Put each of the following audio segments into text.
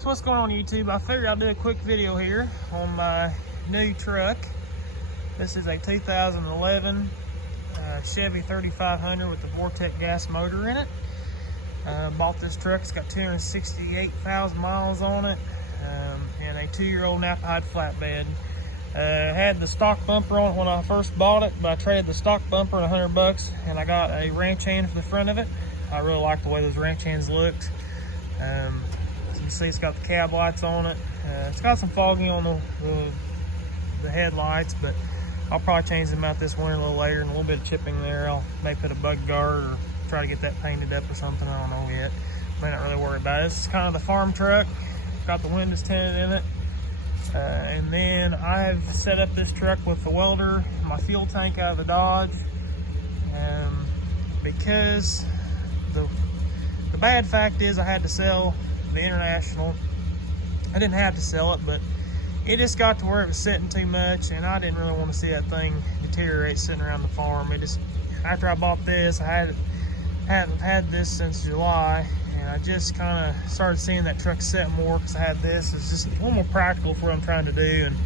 So what's going on YouTube? I figured I'll do a quick video here on my new truck. This is a 2011 Chevy 3500 with the Vortec gas motor in it. Bought this truck. It's got 268,000 miles on it, and a 2-year-old Napa flatbed. Had the stock bumper on it when I first bought it, but I traded the stock bumper at $100 and I got a ranch hand for the front of it. I really like the way those ranch hands looked. As you can see, it's got the cab lights on it. It's got some fogging on the headlights, but I'll probably change them out this winter a little later, and a little bit of chipping there. I'll maybe put a bug guard or try to get that painted up or something. I don't know yet. May not really worry about it. This is kind of the farm truck. Got the windows tinted in it. And then I've set up this truck with the welder, my fuel tank out of the Dodge, because the bad fact is I had to sell the International. I didn't have to sell it, but it just got to where it was sitting too much, and I didn't really want to see that thing deteriorate sitting around the farm. It just, after I bought this, I hadn't had this since July, and I just kind of started seeing that truck set more because I had this. It's just a little more practical for what I'm trying to do, and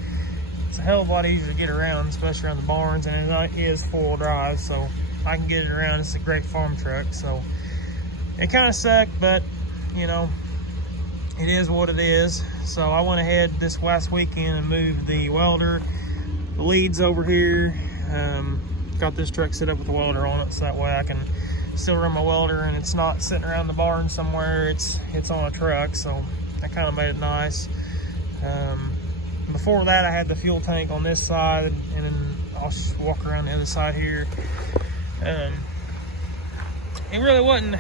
it's a hell of a lot easier to get around, especially around the barns, and it is 4-wheel drive, so I can get it around. It's a great farm truck, so it kind of sucked, but you know, it is what it is. So I went ahead this last weekend and moved the welder, the leads over here. Got this truck set up with a welder on it, so that way I can still run my welder and it's not sitting around the barn somewhere. It's on a truck, so that kind of made it nice. Before that, I had the fuel tank on this side, and then I'll just walk around the other side here. It really wasn't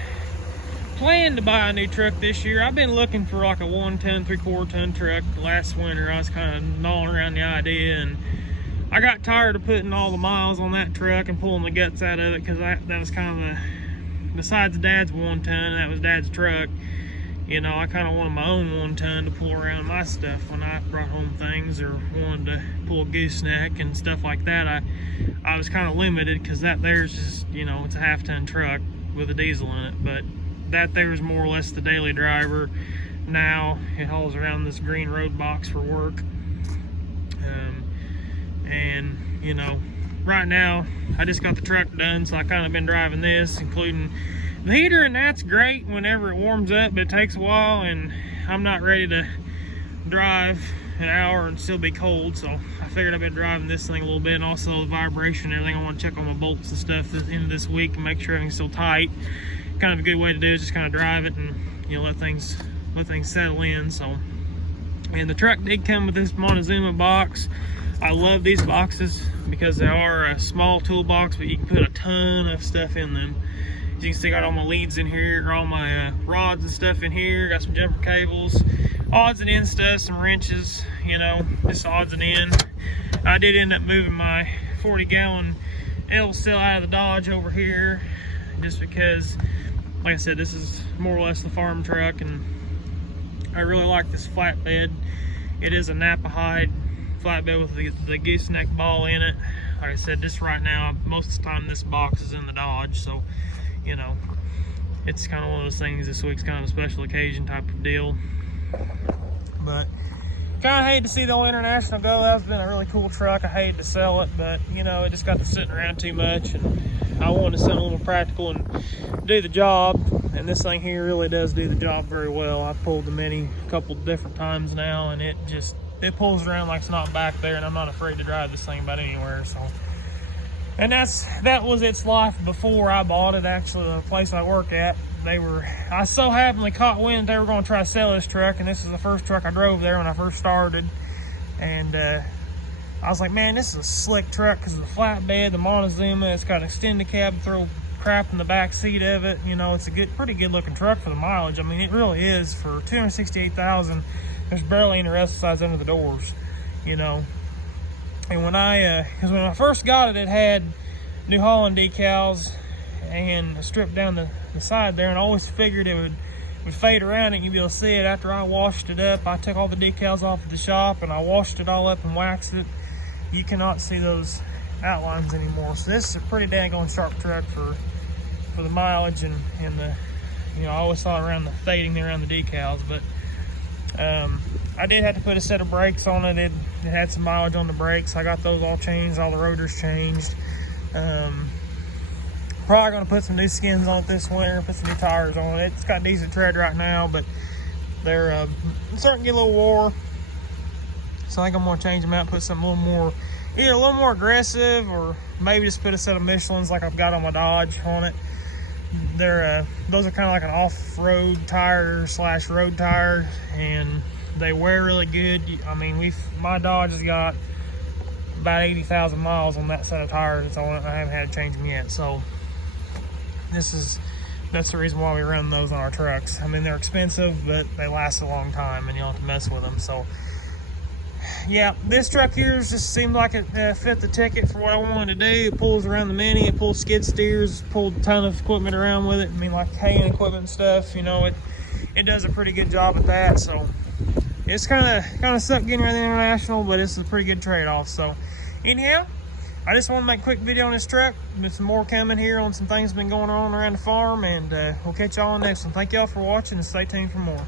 planned to buy a new truck this year. I've been looking for like a 1-ton, 3/4 ton truck. Last winter I was kind of gnawing around the idea, and I got tired of putting all the miles on that truck and pulling the guts out of it, because that was kind of besides Dad's 1-ton, that was Dad's truck. You know, I kind of wanted my own 1-ton to pull around my stuff when I brought home things, or wanted to pull a gooseneck and stuff like that. I was kind of limited because that there's just, you know, it's a 1/2-ton truck with a diesel in it, but that there is more or less the daily driver. Now it hauls around this green road box for work. And you know, right now I just got the truck done, so I kind of been driving this, including the heater, and that's great whenever it warms up, but it takes a while, and I'm not ready to drive an hour and still be cold, so I figured I've been driving this thing a little bit, and also the vibration and everything. I want to check on my bolts and stuff at the end of this week and make sure everything's still tight. Kind of a good way to do is just kind of drive it and, you know, let things settle in. So, and the truck did come with this Montezuma box. I love these boxes because they are a small toolbox, but you can put a ton of stuff in them. As you can see, I got all my leads in here, all my rods and stuff in here. Got some jumper cables, odds and ends stuff, some wrenches, you know, just odds and ends. I did end up moving my 40-gallon L cell out of the Dodge over here, just because, like I said, this is more or less the farm truck, and I really like this flatbed. It is a Napa hide flatbed with the gooseneck ball in it. Like I said, this right now, most of the time this box is in the Dodge, so you know, it's kind of one of those things. This week's kind of a special occasion type of deal. But kind of hate to see the old International go. That's been a really cool truck. I hated to sell it, but you know, it just got to sitting around too much, and I wanted something a little more practical and do the job. And this thing here really does do the job very well. I've pulled the Mini a couple different times now, and it pulls around like it's not back there, and I'm not afraid to drive this thing about anywhere. So, and that was its life before I bought it. Actually, the place I work at, I so happenly caught wind they were going to try to sell this truck, and this is the first truck I drove there when I first started. And I was like, man, this is a slick truck because of the flatbed, the Montezuma. It's got an extended cab, throw crap in the back seat of it. You know, it's a pretty good looking truck for the mileage. I mean, it really is. For 268,000, there's barely any rust size under the doors, you know. And when I first got it, it had New Holland decals and stripped down the side there, and I always figured it would fade around and you'd be able to see it. After I washed it up, I took all the decals off at the shop and I washed it all up and waxed it. You cannot see those outlines anymore. So this is a pretty daggone sharp truck for the mileage and the, you know, I always saw around the fading there around the decals. But I did have to put a set of brakes on it. It had some mileage on the brakes. I got those all changed, all the rotors changed. Probably gonna put some new skins on it this winter, put some new tires on it. It's got decent tread right now, but they're starting to get a little wore. So I think I'm gonna change them out, put something a little more, either a little more aggressive, or maybe just put a set of Michelins like I've got on my Dodge on it. They're those are kind of like an off-road tire slash road tire, and they wear really good. I mean, my Dodge has got about 80,000 miles on that set of tires on it. I haven't had to change them yet, so that's the reason why we run those on our trucks. I mean, they're expensive, but they last a long time, and you don't have to mess with them. So yeah, this truck here just seemed like it fit the ticket for what I wanted to do. It pulls around the Mini, it pulls skid steers, pulled a ton of equipment around with it. I mean, like haying equipment and stuff, you know, it does a pretty good job at that. So it's kind of sucked getting around the International, but it's a pretty good trade-off. So anyhow, I just want to make a quick video on this truck. There's some more coming here on some things been going on around the farm, and we'll catch y'all on the next one. Thank y'all for watching, and stay tuned for more.